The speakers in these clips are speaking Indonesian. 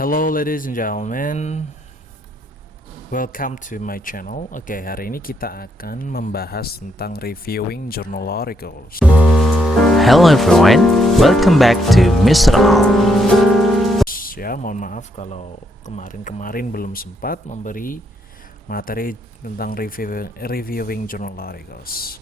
Hello ladies and gentlemen, welcome to my channel. Oke, hari ini kita akan membahas tentang reviewing journal articles. Hello everyone, welcome back to Mr. Al. Ya, mohon maaf kalau kemarin belum sempat memberi materi tentang reviewing journal articles.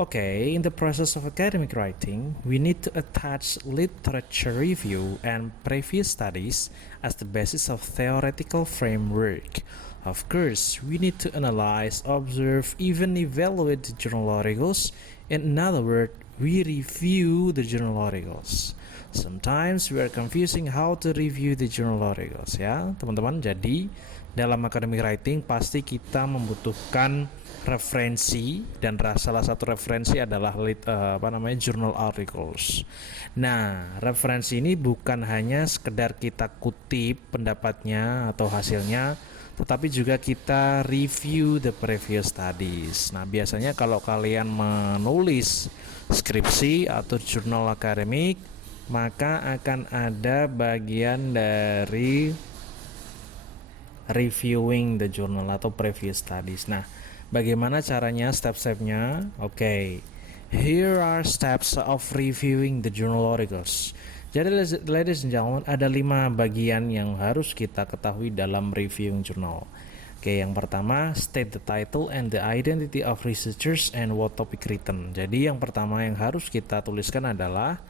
Okay, in the process of academic writing, we need to attach literature review and previous studies as the basis of theoretical framework. Of course, we need to analyze, observe, even evaluate the journal articles. In other words, we review the journal articles. Sometimes we are confusing how to review the journal articles, ya teman-teman. Jadi dalam academic writing pasti kita membutuhkan referensi, dan salah satu referensi adalah journal articles. Nah, referensi ini bukan hanya sekedar kita kutip pendapatnya atau hasilnya, tetapi juga kita review the previous studies. Nah, biasanya kalau kalian menulis skripsi atau jurnal akademik, maka akan ada bagian dari reviewing the journal atau previous studies. Nah, bagaimana caranya, step-stepnya? Okay, here are steps of reviewing the journal articles. Jadi ladies and gentlemen, ada 5 bagian yang harus kita ketahui dalam reviewing journal. Oke, yang pertama, state the title and the identity of researchers and what topic written. Jadi yang pertama yang harus kita tuliskan adalah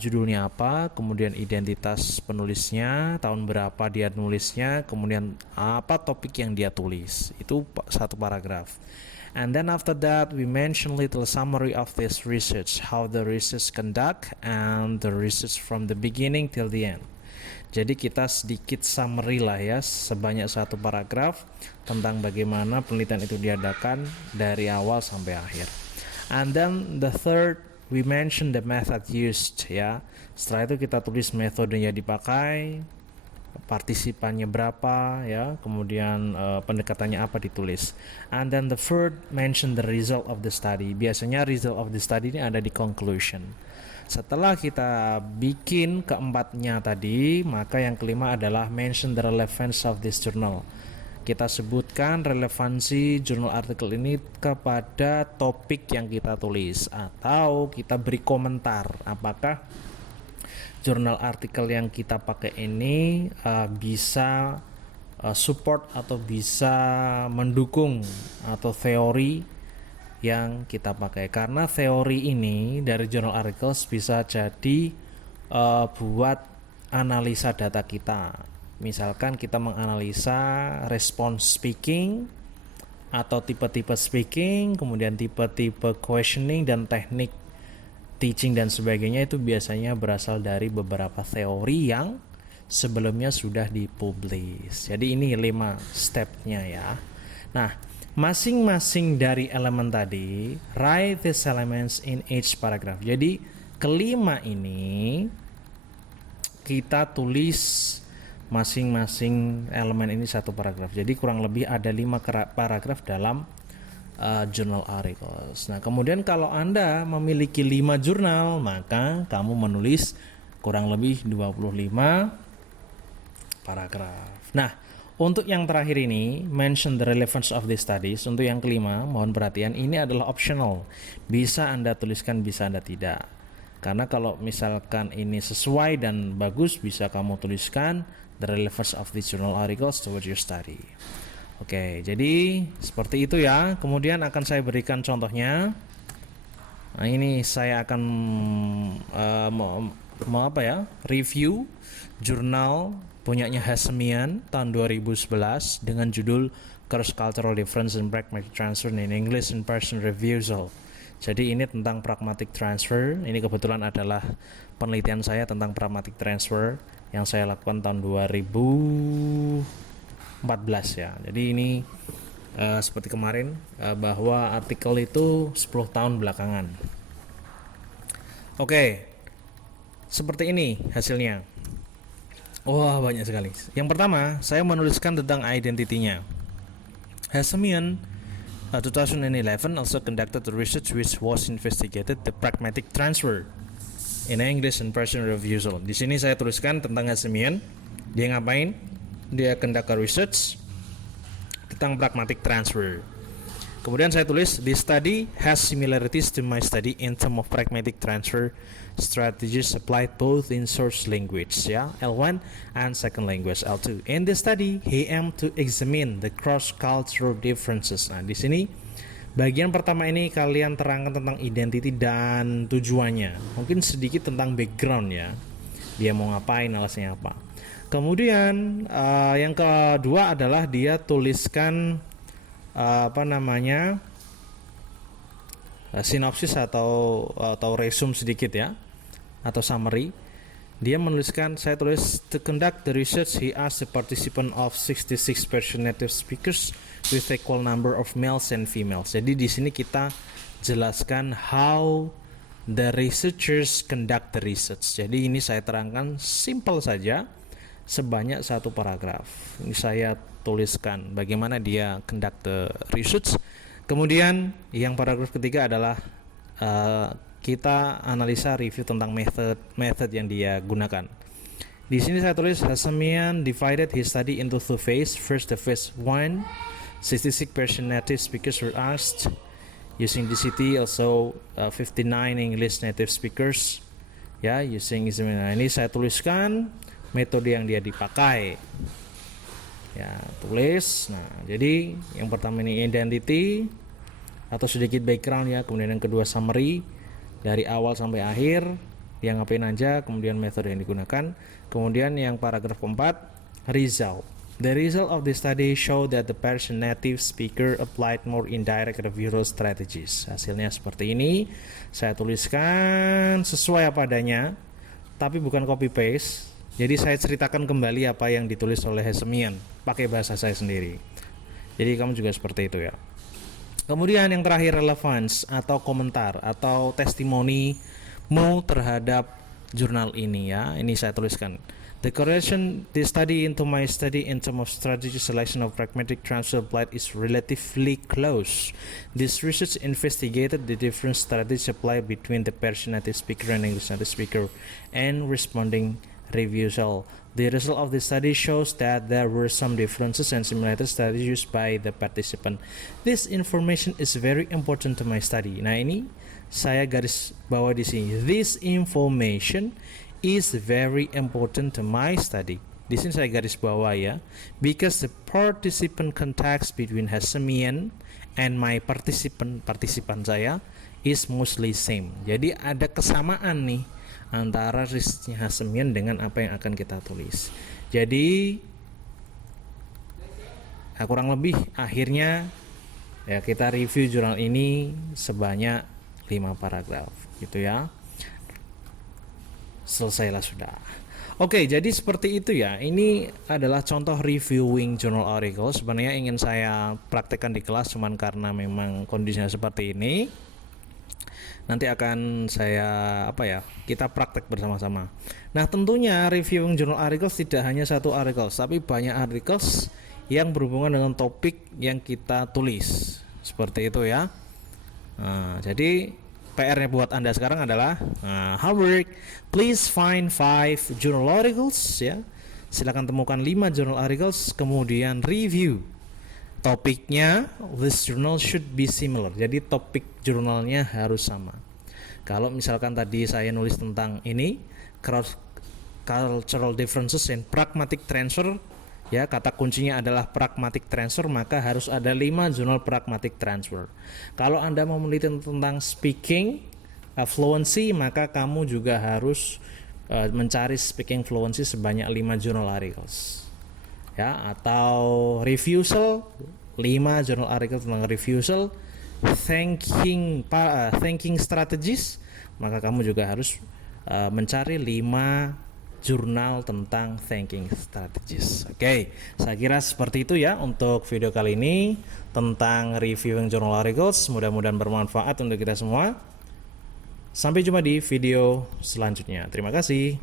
judulnya apa, kemudian identitas penulisnya, tahun berapa dia nulisnya, kemudian apa topik yang dia tulis. Itu satu paragraf. And then after that we mention little summary of this research, how the research conduct and the research from the beginning till the end. Jadi kita sedikit summary lah ya, sebanyak satu paragraf tentang bagaimana penelitian itu diadakan dari awal sampai akhir. And then the third, we mention the method used, ya. Setelah itu kita tulis metodenya dipakai, partisipannya berapa, ya, kemudian pendekatannya apa ditulis. And then the third, mention the result of the study. Biasanya result of the study ini ada di conclusion. Setelah kita bikin keempatnya tadi, maka yang kelima adalah mention the relevance of this journal. Kita sebutkan relevansi jurnal artikel ini kepada topik yang kita tulis, atau kita beri komentar apakah jurnal artikel yang kita pakai ini bisa support atau bisa mendukung atau teori yang kita pakai. Karena teori ini dari journal articles bisa jadi buat analisa data kita. Misalkan kita menganalisa response speaking atau tipe-tipe speaking, kemudian tipe-tipe questioning dan teknik teaching dan sebagainya, itu biasanya berasal dari beberapa teori yang sebelumnya sudah dipublish. Jadi ini 5 stepnya ya. Nah, masing-masing dari elemen tadi, write these elements in each paragraph. Jadi kelima ini kita tulis masing-masing elemen ini satu paragraf. Jadi kurang lebih ada 5 paragraf dalam journal articles. Nah, kemudian kalau Anda memiliki 5 jurnal, maka kamu menulis kurang lebih 25 paragraf. Nah, untuk yang terakhir ini, mention the relevance of the studies. Untuk yang kelima, mohon perhatian, ini adalah optional. Bisa Anda tuliskan, bisa Anda tidak. Karena kalau misalkan ini sesuai dan bagus, bisa kamu tuliskan the relevance of the journal articles towards your study. Oke, jadi seperti itu ya. Kemudian akan saya berikan contohnya. Nah, ini saya akan review jurnal punyanya Hessemian tahun 2011 dengan judul Cross Cultural Difference in Pragmatic Transfer in English in Person Refusal. Jadi ini tentang pragmatic transfer. Ini kebetulan adalah penelitian saya tentang pragmatic transfer yang saya lakukan tahun 2014 ya. Jadi ini seperti kemarin bahwa artikel itu 10 tahun belakangan. Oke, seperti ini hasilnya. Wah, banyak sekali. Yang pertama, saya menuliskan tentang identitinya. Hessemian 2011 also conducted the research which was investigated the pragmatic transfer in English and Persian refusal. Di sini saya tuliskan tentang Hessemian Dia ngapain? Dia conduct a research tentang pragmatic transfer. Kemudian saya tulis, this study has similarities to my study in terms of pragmatic transfer strategies applied both in source language, ya, L1 and second language, L2. In this study, he aimed to examine the cross-cultural differences. Nah, di sini bagian pertama ini kalian terangkan tentang identity dan tujuannya. Mungkin sedikit tentang background ya. Dia mau ngapain, alasannya apa. Kemudian yang kedua adalah dia tuliskan sinopsis atau resume sedikit ya, atau summary. Dia menuliskan, saya tulis, to conduct the research he asked the participant of 66 Persian native speakers with equal number of males and females. Jadi di sini kita jelaskan how the researchers conduct the research. Jadi ini saya terangkan simple saja sebanyak satu paragraf. Ini saya tuliskan bagaimana dia conduct the research. Kemudian yang paragraf ketiga adalah kita analisa review tentang method yang dia gunakan. Di sini saya tulis, Hashemian divided his study into two phases. First, the phase 1, 66 Persian native speakers were asked using DCT, also 59 English native speakers ya, using Hashemian. Nah, ini saya tuliskan metode yang dia dipakai. Ya, tulis. Nah, jadi yang pertama ini identity atau sedikit background ya, kemudian yang kedua summary dari awal sampai akhir, dia ngapain aja, kemudian metode yang digunakan. Kemudian yang paragraf keempat, result. The result of the study showed that the Persian native speaker applied more indirect reviewal strategies. Hasilnya seperti ini. Saya tuliskan sesuai apa adanya, tapi bukan copy paste. Jadi saya ceritakan kembali apa yang ditulis oleh Hashemian pakai bahasa saya sendiri. Jadi kamu juga seperti itu ya. Kemudian yang terakhir, relevance atau komentar atau testimoni mau terhadap jurnal ini ya. Ini saya tuliskan. The correlation the study into my study in terms of strategy selection of pragmatic transfer applied is relatively close. This research investigated the different strategies applied between the Persian native speaker and English native speaker and responding refusal. The result of the study shows that there were some differences and similarities studies used by the participant. This information is very important to my study. Nah, ini saya garis bawah di sini. This information is very important to my study. Di sini saya garis bawah ya. Because the participant context between Hashemian and my partisipan saya is mostly same. Jadi ada kesamaan nih antara risetnya Hashemian dengan apa yang akan kita tulis. Jadi kurang lebih akhirnya ya kita review jurnal ini sebanyak 5 paragraf gitu ya. Selesailah sudah. Oke, jadi seperti itu ya. Ini adalah contoh reviewing journal article. Sebenarnya ingin saya praktekkan di kelas, cuman karena memang kondisinya seperti ini, nanti akan saya kita praktek bersama-sama. Nah, tentunya reviewing journal articles tidak hanya satu article, tapi banyak articles yang berhubungan dengan topik yang kita tulis. Seperti itu ya. Nah, jadi PR-nya buat Anda sekarang adalah homework, please find 5 journal articles ya. Silakan temukan 5 journal articles, kemudian review. Topiknya, this journal should be similar. Jadi topik jurnalnya harus sama. Kalau misalkan tadi saya nulis tentang ini, cross cultural differences and pragmatic transfer, ya, kata kuncinya adalah pragmatic transfer, maka harus ada 5 jurnal pragmatic transfer. Kalau Anda mau meneliti tentang speaking fluency, maka kamu juga harus mencari speaking fluency sebanyak 5 journal articles. Ya, atau refusal, 5 journal article tentang refusal, thinking strategies, maka kamu juga harus mencari 5 jurnal tentang thinking strategies. Oke, saya kira seperti itu ya untuk video kali ini tentang reviewing journal articles. Mudah-mudahan bermanfaat untuk kita semua. Sampai jumpa di video selanjutnya. Terima kasih.